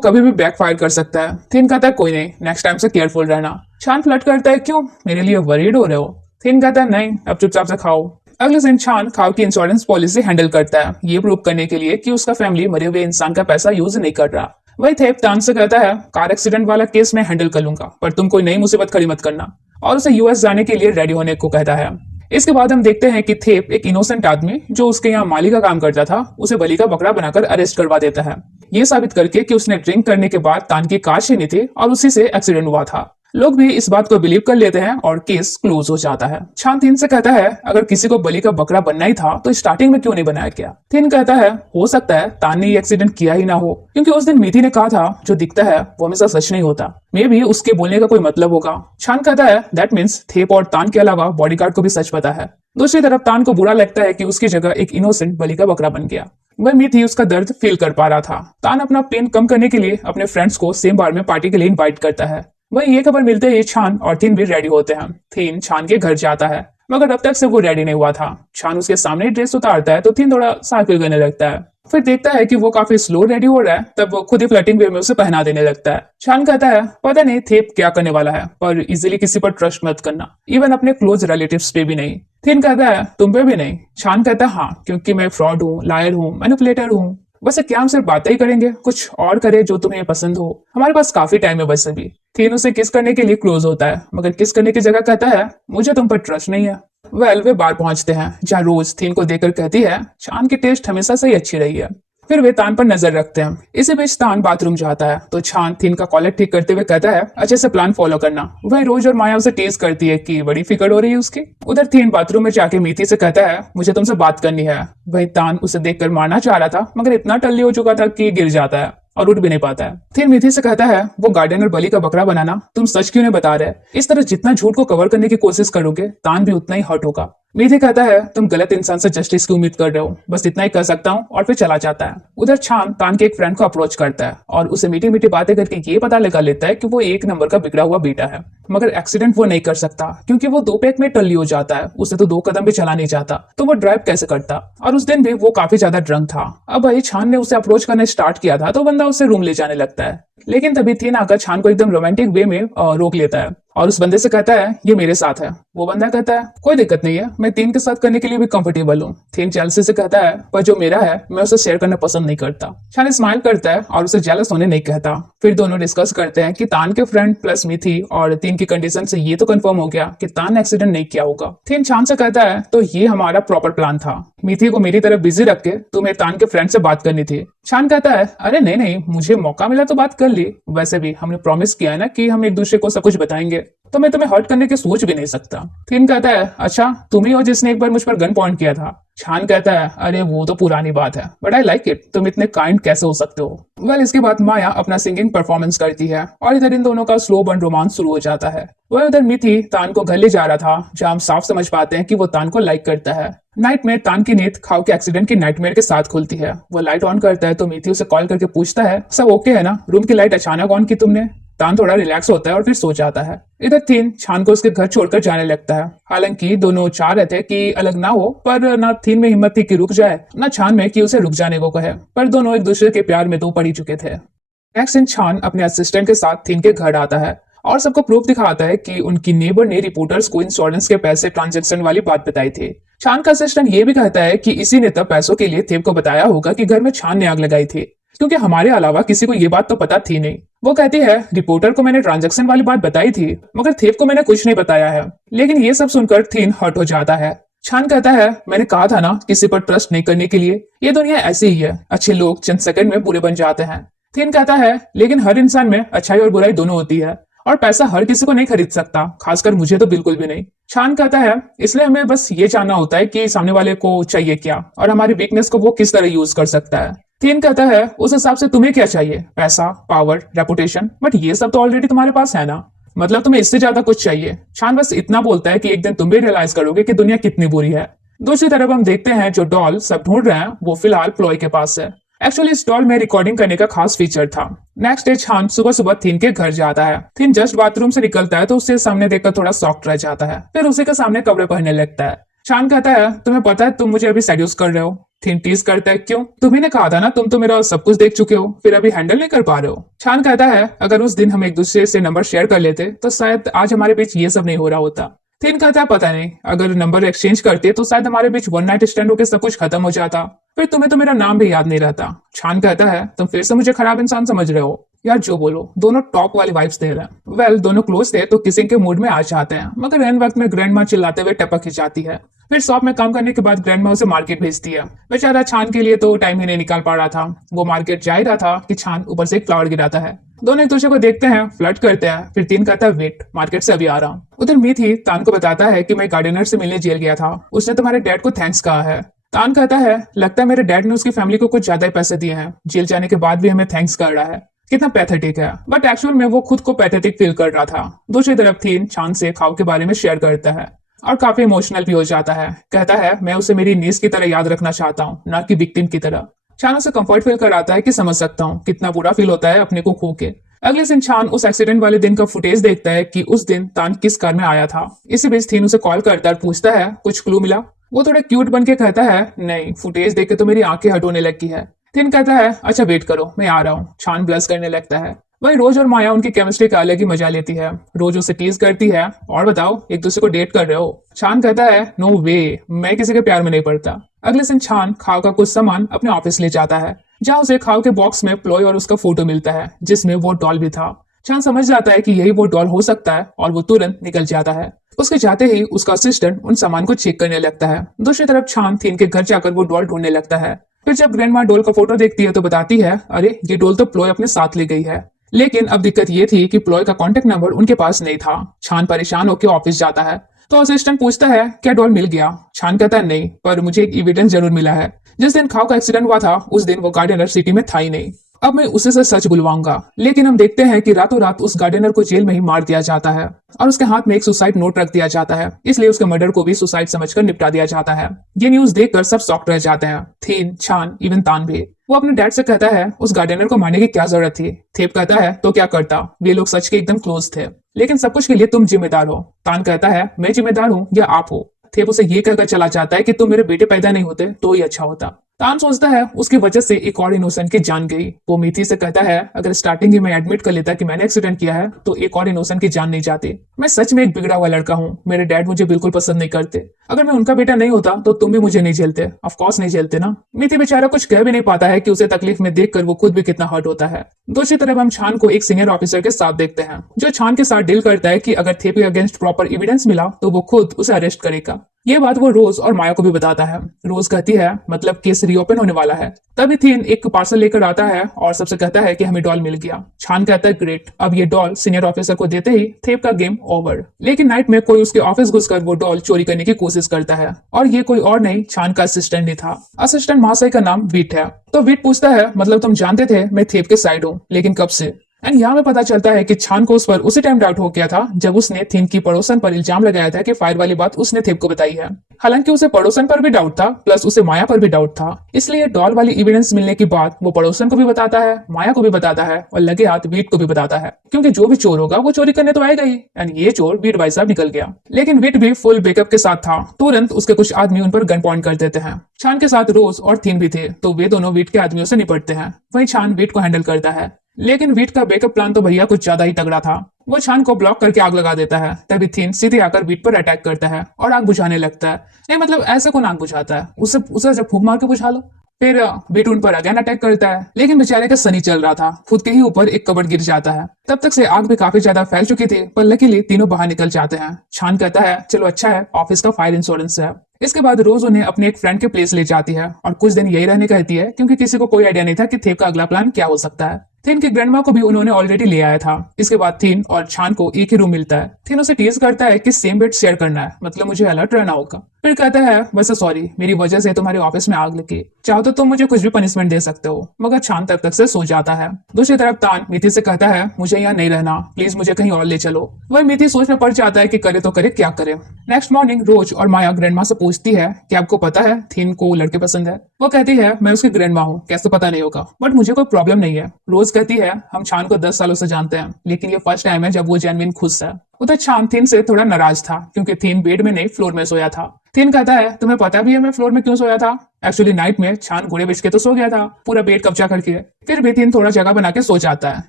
कभी भी बैकफायर कर सकता है। थिन कहता है कोई नहीं, नेक्स्ट टाइम से केयरफुल रहना। छान फ्लर्ट करता है क्यों, मेरे लिए वरीड हो रहे हो? थिन कहता है नहीं, अब चुपचाप से खाओ। अगले दिन छान खाओ की इंश्योरेंस पॉलिसी हैंडल करता है, ये प्रूव करने के लिए कि उसका फैमिली मरे हुए इंसान का पैसा यूज नहीं कर रहा। वही थेप तान से कहता है कार एक्सीडेंट वाला केस मैं हैंडल कर लूंगा, पर तुम कोई नई मुसीबत खड़ी मत करना, और उसे यूएस जाने के लिए रेडी होने को कहता है। इसके बाद हम देखते हैं कि थेप एक इनोसेंट आदमी जो उसके यहाँ माली का काम करता था उसे बलि का बकरा बनाकर अरेस्ट करवा देता है, ये साबित करके कि उसने ड्रिंक करने के बाद तान की कार छीनी थी और उसी से एक्सीडेंट हुआ था। लोग भी इस बात को बिलीव कर लेते हैं और केस क्लोज हो जाता है। छान थिन से कहता है अगर किसी को बलि का बकरा बनना ही था तो स्टार्टिंग में क्यों नहीं बनाया गया? थिन कहता है हो सकता है तान ने ये एक्सीडेंट किया ही ना हो, क्योंकि उस दिन मीठी ने कहा था जो दिखता है वो हमेशा सच नहीं होता, मे भी उसके बोलने का कोई मतलब होगा। छान कहता है दैट मीन्स थेप और तान के अलावा बॉडीगार्ड को भी सच पता है। दूसरी तरफ तान को बुरा लगता है कि उसकी जगह एक इनोसेंट बलि का बकरा बन गया। वह मीठी उसका दर्द फील कर पा रहा था। तान अपना पेन कम करने के लिए अपने फ्रेंड्स को सेम बार में पार्टी के लिए इनवाइट करता है। वही ये खबर मिलते ही छान और थिन भी रेडी होते हैं। थिन छान के घर जाता है, मगर अब तक से वो रेडी नहीं हुआ था। छान उसके सामने ड्रेस उतारता है तो थिन थोड़ा सा फील करने लगता है। फिर देखता है कि वो काफी स्लो रेडी हो रहा है, तब वो खुद ही फ्लर्टिंग वे में उसे पहना देने लगता है। छान कहता है पता नहीं थेप क्या करने वाला है, पर इजीली किसी पर ट्रस्ट मत करना, इवन अपने क्लोज रिलेटिव्स पे भी नहीं। थिन कहता है तुम पे भी नहीं? छान कहता है हाँ, क्योंकि मैं फ्रॉड हूँ, लायर हूँ, मैनिपुलेटर हूँ। वैसे क्या हम सिर्फ बातें ही करेंगे, कुछ और करे जो तुम्हें पसंद हो, हमारे पास काफी टाइम है वैसे भी। थिन उसे किस करने के लिए क्लोज होता है, मगर किस करने की जगह कहता है मुझे तुम पर ट्रस्ट नहीं है। वे बार पहुंचते हैं जहाँ रोज थिन को देखकर कहती है छान की टेस्ट हमेशा से ही अच्छी रही है। फिर वे तान पर नजर रखते हैं। इसी बीच तान बाथरूम जाता है तो छान थिन का कॉलर ठीक करते हुए कहता है अच्छे से प्लान फॉलो करना। वह रोज और माया उसे टीज करती है कि बड़ी फिक्र हो रही है उसकी। उधर थिन बाथरूम में जाके मीठी से कहता है मुझे तुमसे बात करनी है। वही तान उसे देखकर मारना चाह रहा था, मगर इतना टल्ली हो चुका था कि गिर जाता है और उठ भी नहीं पाता है। फिर मीठी से कहता है वो गार्डन और बलि का बकरा बनाना तुम सच क्यों नहीं बता रहे? इस तरह जितना झूठ को कवर करने की कोशिश करोगे तान भी उतना ही हर्ट होगा। मीठी कहता है तुम गलत इंसान से जस्टिस की उम्मीद कर रहे हो, बस इतना ही कर सकता हूँ, और फिर चला जाता है। उधर छान तान के एक फ्रेंड को अप्रोच करता है और उसे मीठी मीठी बातें करके ये पता लगा लेता है कि वो एक नंबर का बिगड़ा हुआ बेटा है, मगर एक्सीडेंट वो नहीं कर सकता क्योंकि वो 2 पैक में टल्ली हो जाता है। उसे तो 2 कदम भी चला नहीं जाता, तो वो ड्राइव कैसे करता? और उस दिन भी वो काफी ज्यादा ड्रंक था। अब भाई छान ने उसे अप्रोच करना स्टार्ट किया था तो बंदा उसे रूम ले जाने लगता है, लेकिन तभी थिन आकर छान को एकदम रोमांटिक वे में रोक लेता है और उस बंदे से कहता है ये मेरे साथ है। वो बंदा कहता है कोई दिक्कत नहीं है, मैं थिन के साथ करने के लिए भी कंफर्टेबल हूँ। थिन जेलसी से कहता है पर जो मेरा है मैं उसे शेयर करना पसंद नहीं करता। छान स्माइल करता है और उसे जेलस होने नहीं कहता। फिर दोनों डिस्कस करते हैं कि तान के फ्रेंड प्लस मीठी और थिन की कंडीशन से ये तो कंफर्म हो गया कि तान ने एक्सीडेंट नहीं किया होगा। थिन छान से कहता है तो ये हमारा प्रॉपर प्लान था, मीठी को मेरी तरफ बिजी रख के तुम्हें तान के फ्रेंड से बात करनी थी। छान कहता है अरे नहीं नहीं, मुझे मौका मिला तो बात कर ली, वैसे भी हमने प्रॉमिस किया है ना कि हम एक दूसरे को सब कुछ बताएंगे, तो मैं तुम्हें हर्ट करने की सोच भी नहीं सकता। थिन कहता है अच्छा तुम ही हो जिसने एक बार मुझ पर गन पॉइंट किया था। छान कहता है अरे वो तो पुरानी बात है, बट आई लाइक इट, तुम इतने काइंड कैसे हो सकते हो? वेल इसके बाद माया अपना सिंगिंग परफॉर्मेंस करती है और इधर इन दोनों का स्लो बर्न रोमांस शुरू हो जाता है। वह उधर मीठी तान को घर ले जा रहा था, जहाँ हम साफ समझ पाते हैं कि वो तान को लाइक करता है। नाइट में तान की नींद खाओ के एक्सीडेंट की नाइटमेयर के साथ खुलती है। वो लाइट ऑन करता है तो मीठी उसे कॉल करके पूछता है सब ओके है ना, रूम की लाइट अचानक ऑन की तुमने? तान थोड़ा रिलैक्स होता है और फिर सो जाता है। इधर थिन छान को उसके घर छोड़कर जाने लगता है। हालांकि दोनों चाह रहे थे कि अलग ना हो, पर ना थिन में हिम्मत थी कि रुक जाए, ना छान में कि उसे रुक जाने को कहे, पर दोनों एक दूसरे के प्यार में तो पड़ ही चुके थे। नेक्स्ट दिन छान अपने असिस्टेंट के साथ थिन के घर आता है और सबको प्रूफ दिखाता है कि उनकी नेबर ने रिपोर्टर्स को इंश्योरेंस के पैसे ट्रांजैक्शन वाली बात बताई थी। छान का असिस्टेंट ये भी कहता है कि इसी ने तब पैसों के लिए थेप को बताया होगा कि घर में छान ने आग लगाई थी, क्योंकि हमारे अलावा किसी को ये बात तो पता थी नहीं। वो कहती है रिपोर्टर को मैंने ट्रांजैक्शन वाली बात बताई थी, मगर थेप को मैंने कुछ नहीं बताया है। लेकिन ये सब सुनकर थिन हर्ट हो जाता है। छान कहता है मैंने कहा था ना किसी पर ट्रस्ट नहीं करने के लिए, ये दुनिया ऐसी ही है, अच्छे लोग चंद सेकंड में बुरे बन जाते हैं। थिन कहता है लेकिन हर इंसान में अच्छाई और बुराई दोनों होती है, और पैसा हर किसी को नहीं खरीद सकता, खासकर मुझे तो बिल्कुल भी नहीं। छान कहता है इसलिए हमें बस ये जानना होता है कि सामने वाले को चाहिए क्या और हमारी वीकनेस को वो किस तरह यूज कर सकता है। थिन कहता है उस हिसाब से तुम्हें क्या चाहिए, पैसा, पावर, रेपुटेशन, बट ये सब तो ऑलरेडी तुम्हारे पास है ना, मतलब तुम्हें इससे ज्यादा कुछ चाहिए? छान बस इतना बोलता है कि एक दिन तुम भी रियलाइज करोगे कि दुनिया कितनी बुरी है। दूसरी तरफ हम देखते हैं जो डॉल सब ढूंढ रहे हैं वो फिलहाल प्लॉय के पास है। एक्चुअली इस डॉल में रिकॉर्डिंग करने का खास फीचर था। नेक्स्ट डे छान सुबह सुबह थिन के घर जाता है। थिन जस्ट बाथरूम से निकलता है तो उससे सामने देखकर थोड़ा शॉक्ड रह जाता है, फिर उसी के सामने कपड़े पहनने लगता है। छान कहता है तुम्हें पता है तुम मुझे अभी सेड्यूस कर रहे हो? थिन टीज करता है, क्यों? तुम्ही ने कहा था ना तुम तो मेरा सब कुछ देख चुके हो, फिर अभी हैंडल नहीं कर पा रहे हो। छान कहता है अगर उस दिन हम एक दूसरे से नंबर शेयर कर लेते तो शायद आज हमारे बीच ये सब नहीं हो रहा होता। थिन कहता है पता नहीं, अगर नंबर एक्सचेंज करते तो शायद हमारे बीच वन नाइट स्टैंड होकर सब कुछ खत्म हो जाता, फिर तुम्हें तो मेरा नाम भी याद नहीं रहता। छान कहता है तुम फिर से मुझे खराब इंसान समझ रहे हो। यार जो बोलो, दोनों टॉप वाली वाइब्स दे रहे हैं। वेल दोनों क्लोज थे तो किसिंग के मूड में आ जाते हैं, मगर एन वक्त में ग्रैंड माँ चिल्लाते हुए टपक खिंचाती है। फिर शॉप में काम करने के बाद ग्रैंड माँ उसे मार्केट भेजती है। बेचारा छान के लिए तो टाइम ही नहीं निकाल पा रहा था। वो मार्केट जा ही रहा था कि छान ऊपर से एक फ्लावर गिराता है। दोनों एक दूसरे को देखते हैं, फ्लर्ट करते हैं। फिर तीन कहता है वेट, मार्केट से अभी आ रहा हूँ। उधर मीथी तान को बताता है कि मैं गार्डनर से मिलने जेल गया था, उसने तुम्हारे डैड को थैंक्स कहा है। तान कहता है लगता है मेरे डैड ने उसकी फैमिली को कुछ ज्यादा ही पैसे दिए हैं, जेल जाने के बाद भी हमें थैंक्स कर रहा है। कितना पैथेटिक है, बट एक्चुअल में वो खुद को पैथेटिक फील कर रहा था। दूसरी तरफ थीन छान से खाव के बारे में शेयर करता है और काफी इमोशनल भी हो जाता है। कहता है मैं उसे मेरी नीस की तरह याद रखना चाहता हूँ, ना कि विक्टिम की तरह। छान उसे कंफर्ट फील कराता है कि समझ सकता हूँ कितना बुरा फील होता है अपने को खो के। अगले दिन छान उस एक्सीडेंट वाले दिन का फुटेज देखता है कि उस दिन तान किस कार में आया था। इसी बीच थीन उसे कॉल करता है और पूछता है कुछ क्लू मिला। वो थोड़ा क्यूट बन के कहता है नहीं, फुटेज देख के तो मेरी आंखें हट होने लगी है। थिन कहता है अच्छा वेट करो, मैं आ रहा हूँ। छान ब्लश करने लगता है। वही रोज और माया उनकी केमिस्ट्री का अलग ही मजा लेती है। रोज उसे टीज करती है और बताओ एक दूसरे को डेट कर रहे हो। छान कहता है नो वे, मैं किसी के प्यार में नहीं पड़ता। अगले दिन छान खाव का कुछ सामान अपने ऑफिस ले जाता है, जहाँ उसे खाव के बॉक्स में प्लॉय और उसका फोटो मिलता है जिसमें वो डॉल भी था। छान समझ जाता है कि यही वो डॉल हो सकता है और वो तुरंत निकल जाता है। उसके जाते ही उसका असिस्टेंट उन सामान को चेक करने लगता है। दूसरी तरफ छान थीन के घर जाकर वो डॉल ढूंढने लगता है। फिर जब ग्रैंड माँ डॉल का फोटो देखती है तो बताती है अरे ये डॉल तो प्लॉय अपने साथ ले गई है। लेकिन अब दिक्कत ये थी कि प्लॉय का कॉन्टेक्ट नंबर उनके पास नहीं था। छान परेशान होकर ऑफिस जाता है तो असिस्टेंट पूछता है क्या डॉल मिल गया। छान कहता है नहीं, पर मुझे एक एविडेंस जरूर मिला है। जिस दिन खाव का एक्सीडेंट हुआ था उस दिन वो गार्डनर सिटी में था ही नहीं। अब मैं उसे से सच बुलवाऊंगा। लेकिन हम देखते हैं कि रातों रात उस गार्डनर को जेल में ही मार दिया जाता है और उसके हाथ में एक सुसाइड नोट रख दिया जाता है, इसलिए उसके मर्डर को भी सुसाइड समझकर निपटा दिया जाता है। ये न्यूज देखकर सब शॉक्ड रह जाते हैं, थीन छान इवन तान भी। वो अपने डैड से कहता है उस गार्डनर को मारने की क्या जरूरत थी। थेप कहता है तो क्या करता, वे लोग सच के एकदम क्लोज थे, लेकिन सब कुछ के लिए तुम जिम्मेदार हो। तान कहता है मैं जिम्मेदार हूँ या आप हो। थेप उसे ये कहकर चला जाता है कि तुम मेरे बेटे पैदा नहीं होते तो ही अच्छा होता। तान सोचता है उसकी वजह से एक और इनोसेंट की जान गई। वो मीथी से कहता है अगर स्टार्टिंग ही मैं एडमिट कर लेता कि मैंने एक्सीडेंट किया है तो एक और इनोसेंट की जान नहीं जाती। मैं सच में एक बिगड़ा हुआ लड़का हूँ, मेरे डैड मुझे बिल्कुल पसंद नहीं करते। अगर मैं उनका बेटा नहीं होता तो तुम भी मुझे नहीं झेलते। ऑफ कोर्स नहीं झेलते ना। मीथी बेचारा कुछ कह भी नहीं पाता है कि उसे तकलीफ में देखकर वो खुद भी कितना हर्ट होता है। दूसरी तरफ हम छान को एक सीनियर ऑफिसर के साथ देखते हैं जो छान के साथ डील करता है कि अगर थेप के अगेंस्ट प्रॉपर एविडेंस मिला तो वो खुद उसे अरेस्ट करेगा। ये बात वो रोज और माया को भी बताता है। रोज कहती है मतलब केस रीओपन होने वाला है। तभी थीन एक पार्सल लेकर आता है और सबसे कहता है कि हमें डॉल मिल गया। छान कहता है ग्रेट। अब ये डॉल सीनियर ऑफिसर को देते ही थेप का गेम ओवर। लेकिन नाइट में कोई उसके ऑफिस घुसकर वो डॉल चोरी करने की कोशिश करता है और ये कोई और नहीं छान का असिस्टेंट ही था। असिस्टेंट महाशय का नाम वीट है। तो वीट पूछता है मतलब तुम जानते थे मैं थेप के साइड हूँ, लेकिन कब से। एंड यहाँ में पता चलता है कि छान को उस पर उसी टाइम डाउट हो गया था जब उसने थीन की पड़ोसन पर इल्जाम लगाया था कि फायर वाली बात उसने थेप को बताई है। हालांकि उसे पड़ोसन पर भी डाउट था प्लस उसे माया पर भी डाउट था, इसलिए डॉल वाली एविडेंस मिलने के बाद वो पड़ोसन को भी बताता है, माया को भी बताता है और लगे हाथ वीट को भी बताता है, क्योंकि जो भी चोर होगा वो चोरी करने तो आएगा ही। एंड ये चोर वीट भाई साहब निकल गया। लेकिन वीट भी फुल बैकअप के साथ था। तुरंत उसके कुछ आदमी उन पर गन पॉइंट कर देते हैं। छान के साथ रोज और थीन भी थे तो वे दोनों वीट के आदमियों से निपटते हैं। वही छान वीट को हैंडल करता है। लेकिन वीट का बैकअप प्लान तो भैया कुछ ज्यादा ही तगड़ा था। वो छान को ब्लॉक करके आग लगा देता है। तभी थीन सीधे आकर वीट पर अटैक करता है और आग बुझाने लगता है। नहीं मतलब ऐसे कौन आग बुझाता है, उसे जब फूंक मार के बुझा लो। फिर वीट उन पर अगेन अटैक करता है, लेकिन बेचारे का सनी चल रहा था, खुद के ही ऊपर एक कबर्ड गिर जाता है। तब तक से आग भी काफी ज्यादा फैल चुकी थी, पर लकीली तीनों बाहर निकल जाते हैं। छान कहता है चलो अच्छा है ऑफिस का फायर इंश्योरेंस है। इसके बाद रोज उन्हें अपने एक फ्रेंड के प्लेस ले जाती है और कुछ दिन यही रहने कहती है, क्योंकि किसी को कोई आइडिया नहीं था कि थेप का अगला प्लान क्या हो सकता है। थीन की ग्रैंडमा को भी उन्होंने ऑलरेडी ले आया था। इसके बाद थीन और छान को एक ही रूम मिलता है। थीन उसे टीज करता है कि सेम बेड शेयर करना है, मतलब मुझे अलर्ट रहना होगा। फिर कहता है वैसे सॉरी, मेरी वजह से तुम्हारे ऑफिस में आग लगी, चाहो तो तुम मुझे कुछ भी पनिशमेंट दे सकते हो। मगर छान तब तक से सो जाता है। दूसरी तरफ तान मीथी से कहता है मुझे यहाँ नहीं रहना, प्लीज मुझे कहीं और ले चलो। वही मीथी सोच में पड़ जाता है कि करे तो करे क्या करे। नेक्स्ट मॉर्निंग रोज और माया ग्रैंडमा से पूछती है कि आपको पता है थीन को लड़के पसंद है। वो कहती है मैं उसकी ग्रैंडमा हूँ, कैसे पता नहीं होगा, बट मुझे कोई प्रॉब्लम नहीं है। रोज कहती है हम छान को 10 सालों से जानते हैं, लेकिन ये फर्स्ट टाइम है जब वो जेन्युइन खुश है। उधर चान थीन से थोड़ा नाराज था क्योंकि थीन बेड में नहीं फ्लोर में सोया था। थीन कहता है तुम्हें पता भी है मैं फ्लोर में क्यों सोया था? एक्चुअली नाइट में छान घोड़े बेच के तो सो गया था पूरा बेड कब्जा करके। फिर भी थीन थोड़ा जगह बना के सो जाता है,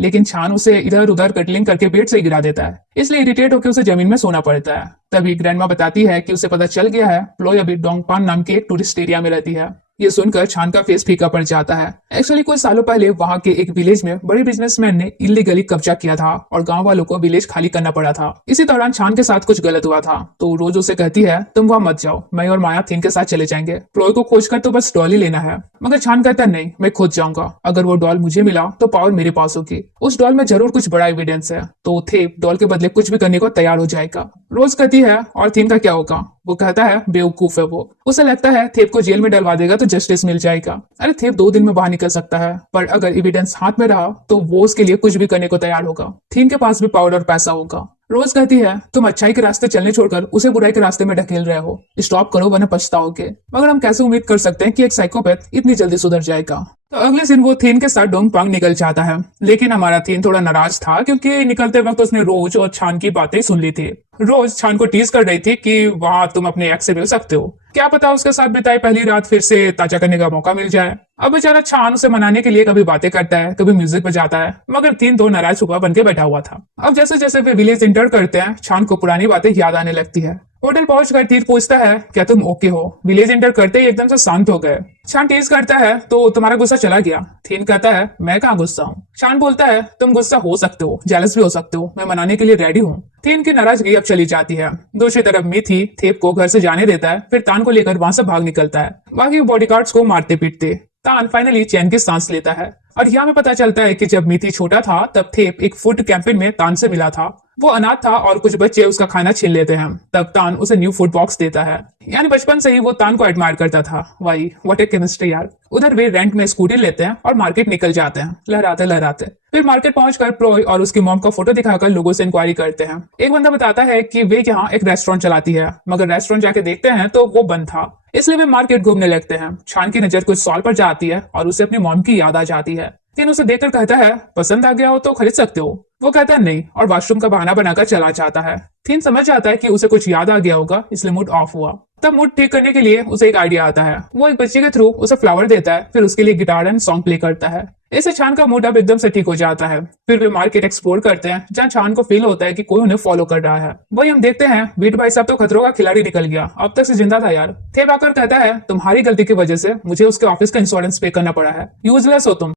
लेकिन छान उसे इधर उधर कटलिंग करके बेड से गिरा देता है, इसलिए इरिटेट होकर उसे जमीन में सोना पड़ता है। तभी ग्रैंडमा बताती है कि उसे पता चल गया है प्लोय अभी डोंगपान नाम के एक टूरिस्ट एरिया में रहती है। ये सुनकर छान का फेस फीका पड़ जाता है। एक्चुअली कुछ सालों पहले वहां के एक विलेज में बड़े बिजनेसमैन ने इलीगली कब्जा किया था और गांव वालों को विलेज खाली करना पड़ा था। इसी दौरान छान के साथ कुछ गलत हुआ था, तो रोज उसे कहती है तुम वहां मत जाओ, मैं और माया थीन के साथ चले जाएंगे, प्लोय को खोजकर तो बस डॉल ही लेना है। मगर छान कहता है नहीं, मैं खुद जाऊंगा, अगर वो डॉल मुझे मिला तो पावर मेरे पास होगी, उस डॉल में जरूर कुछ बड़ा एविडेंस है। तो थेप डॉल के बदले कुछ भी करने को तैयार हो जाएगा। रोज कहती है और थीन का क्या होगा? वो कहता है बेवकूफ है वो, उसे लगता है थेप को जेल में डलवा देगा तो जस्टिस मिल जाएगा। अरे थेप 2 दिन में बाहर निकल सकता है, पर अगर एविडेंस हाथ में रहा तो वो उसके लिए कुछ भी करने को तैयार होगा। थीन के पास भी पावर और पैसा होगा। रोज कहती है तुम अच्छाई के रास्ते चलने छोड़कर उसे बुराई के रास्ते में ढकेल रहे हो, स्टॉप करो वरना पछताओगे। मगर हम कैसे उम्मीद कर सकते हैं कि एक साइकोपैथ इतनी जल्दी सुधर जाएगा? तो अगले दिन वो थीन के साथ डोंगपांग निकल जाता है, लेकिन हमारा थीन थोड़ा नाराज था क्योंकि निकलते वक्त उसने रोज और छान की बातें सुन ली थी। रोज छान को टीज कर रही थी कि वहां तुम अपने एक्स से मिल सकते हो, क्या पता उसके साथ बिताई पहली रात फिर से ताजा करने का मौका मिल जाए। अब बेचारा छान उसे मनाने के लिए कभी बातें करता है, कभी म्यूजिक बजाता है, मगर थीन तो नाराज हुआ बन के बैठा हुआ था। अब जैसे जैसे वे विलेज इंटर करते हैं छान को पुरानी बातें याद आने लगती है। होटल पहुंचकर थीन पूछता है क्या तुम ओके हो? विलेज एंटर करते ही एकदम से शांत हो गए। छान टीज करता है तो तुम्हारा गुस्सा चला गया? थीन कहता है मैं कहाँ गुस्सा हूँ। छान बोलता है तुम गुस्सा हो सकते हो, जेलस भी हो सकते हो, मैं मनाने के लिए रेडी हूँ। थीन की नाराजगी अब चली जाती है। दूसरी तरफ मिथी थेप को घर से जाने देता है, फिर तान को लेकर वहां से भाग निकलता है, बाकी बॉडीगार्ड्स को मारते पीटते। तान फाइनली चैन की सांस लेता है और यहाँ में पता चलता है कि जब मिथी छोटा था तब थेप एक फूड कैंपेन में तान से मिला था। वो अनाथ था और कुछ बच्चे उसका खाना छीन लेते हैं, तब तान उसे न्यू फूड बॉक्स देता है। यानी बचपन से ही वो तान को एडमायर करता था। वाई व्हाट ए केमिस्ट्री यार। उधर वे रेंट में स्कूटी लेते हैं और मार्केट निकल जाते हैं लहराते लहराते। फिर मार्केट पहुंचकर प्लोय और उसकी मॉम का फोटो दिखाकर लोगों से इंक्वायरी करते हैं। एक बंदा बताता है कि वे यहाँ एक रेस्टोरेंट चलाती है, मगर रेस्टोरेंट जाके देखते हैं तो वो बंद था, इसलिए वे मार्केट घूमने लगते हैं। छान की नजर कुछ सॉल पर जाती है और उसे अपनी मॉम की याद आ जाती है। तीन उसे देखकर कहता है पसंद आ गया हो तो खरीद सकते हो। वो कहता है नहीं और वॉशरूम का बहाना बनाकर चला जाता है। थीन समझ जाता है कि उसे कुछ याद आ गया होगा, इसलिए मूड ऑफ हुआ। तब मूड ठीक करने के लिए उसे एक आइडिया आता है। वो एक बच्चे के थ्रू उसे फ्लावर देता है, फिर उसके लिए गिटार एंड सॉन्ग प्ले करता है। इससे छान का मूड अब एकदम से ठीक हो जाता है। फिर वे मार्केट एक्सप्लोर करते हैं जहाँ छान को फील होता है कि कोई उन्हें फॉलो कर रहा है। वही हम देखते हैं बीट भाई साहब तो खतरों का खिलाड़ी निकल गया, अब तक से जिंदा था यार। थेप आकर कहता है तुम्हारी गलती की वजह से मुझे उसके ऑफिस का इंश्योरेंस पे करना पड़ा है, यूजलेस हो तुम।